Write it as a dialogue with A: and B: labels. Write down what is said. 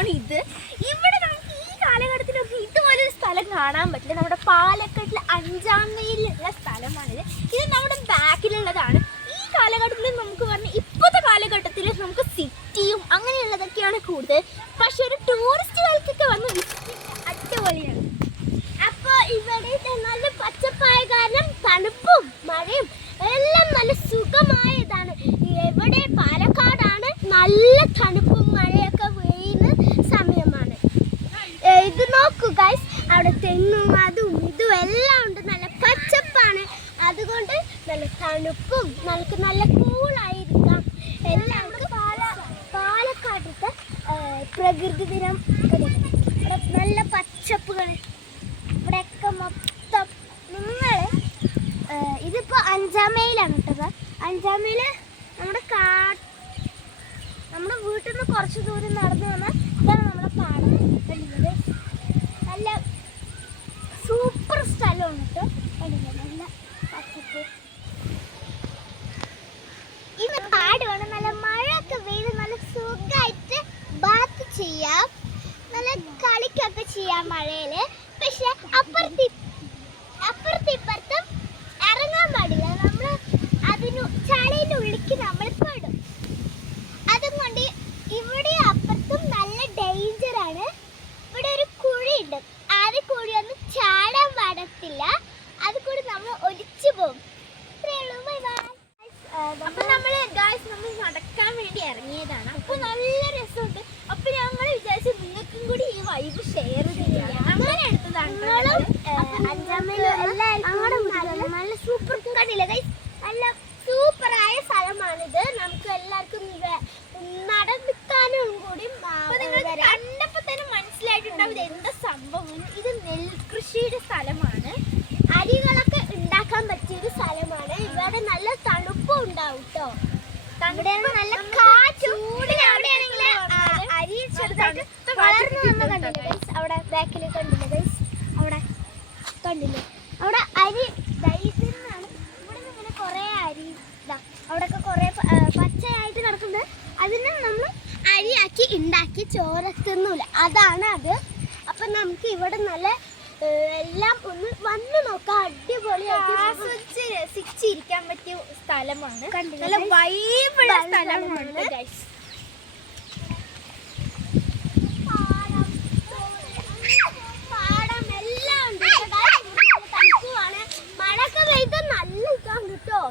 A: സ്ഥലമാണ് ഇത്. ഇവിടെ നമുക്ക് ഈ കാലഘട്ടത്തിലൊക്കെ ഇതുപോലെ ഒരു സ്ഥലം കാണാൻ പറ്റില്ല. നമ്മുടെ പാലക്കാട്ടിലെ അഞ്ചാം മൈലുള്ള സ്ഥലമാണിത്. ഇത് നമ്മുടെ ബാക്കിലുള്ളതാണ്. ഈ കാലഘട്ടത്തിൽ നമുക്ക് പറഞ്ഞാൽ ഇപ്പോഴത്തെ കാലഘട്ടത്തിൽ നമുക്ക് സിറ്റിയും അങ്ങനെയുള്ളതൊക്കെയാണ് കൂടുതൽ. പക്ഷെ ഒരു ടൂറിസ്റ്റുകൾക്കൊക്കെ വന്ന് അടിപൊളിയാണ്. അപ്പോൾ ഇവിടെ നല്ല പച്ചപ്പായ കാരണം തണുപ്പും മഴയും അവിടെ തെങ്ങും അതും ഇതും എല്ലാം ഉണ്ട്. നല്ല പച്ചപ്പാണ്. അതുകൊണ്ട് നല്ല തണുപ്പും നമുക്ക് നല്ല കൂളായിരിക്കാം എല്ലാം. പാല പാലക്കാട്ടത്തെ പ്രകൃതി ദിനം ഇവിടെ നല്ല പച്ചപ്പുകൾ ഇവിടെയൊക്കെ മൊത്തം നിങ്ങൾ ഇതിപ്പോൾ അഞ്ചാം മൈലാണ് കേട്ടത്. അഞ്ചാം മൈൽ നമ്മുടെ കാ നമ്മുടെ വീട്ടിൽ നിന്ന് കുറച്ച് ദൂരം നടന്നു വന്നാൽ ഇതാണ് നമ്മുടെ പാടം കണ്ടില്ലേ നല്ല സൂപ്പർ സ്ഥലമാണ് കേട്ടോ കണ്ടില്ലേ നല്ല പച്ചപ്പ് ഇത് പാടുവാണ് നല്ല മഴയൊക്കെ പെയ്ത് നല്ല സുഖമായിട്ട് ബാത്ത് ചെയ്യാം നല്ല കളിക്കൊക്കെ ചെയ്യാം മഴയിൽ. പക്ഷെ അപ്പുറത്ത് എന്താ സംഭവം ഇത് നെൽകൃഷിയുടെ സ്ഥലമാണ്. അരികളൊക്കെ ഉണ്ടാക്കാൻ പറ്റിയ ഒരു സ്ഥലമാണ്. ഇവിടെ നല്ല തണുപ്പും ഉണ്ടാവും കേട്ടോ നല്ല കാറ്റും പിന്നെ അരി ചെറുതായിട്ട് വളർന്നു വന്ന കണ്ടില്ലേ ഗൈസ്? അവിടെ ബാക്കിൽ കണ്ടില്ലേ ഗൈസ്? അവിടെ കണ്ടില്ലേ? അവിടെ അരി ദൈവത്തിനാണ് ഇവിടെ ഇങ്ങനെ കുറേ അരി ഇതാ അവിടെയൊക്കെ കുറേ പച്ചയായിട്ട് കിടക്കുന്നത് അതിനെ നമ്മൾ അരിയാക്കി ഉണ്ടാക്കി ചോരത്തുന്നില്ല. അതാണ് അത്. അപ്പം നമുക്ക് ഇവിടെ നല്ല എല്ലാം ഒന്ന് വന്ന് നോക്കാം. അടിപൊളിയായിട്ട് ആസ്വദിച്ച് രസിച്ചിരിക്കാൻ പറ്റിയ സ്ഥലമാണ്. നല്ല വൈബിള സ്ഥലമാണ് പാടം എല്ലാം ഉണ്ട്. മഴയൊക്കെ പെയ്ത് നല്ല ഇതാണ് കേട്ടോ.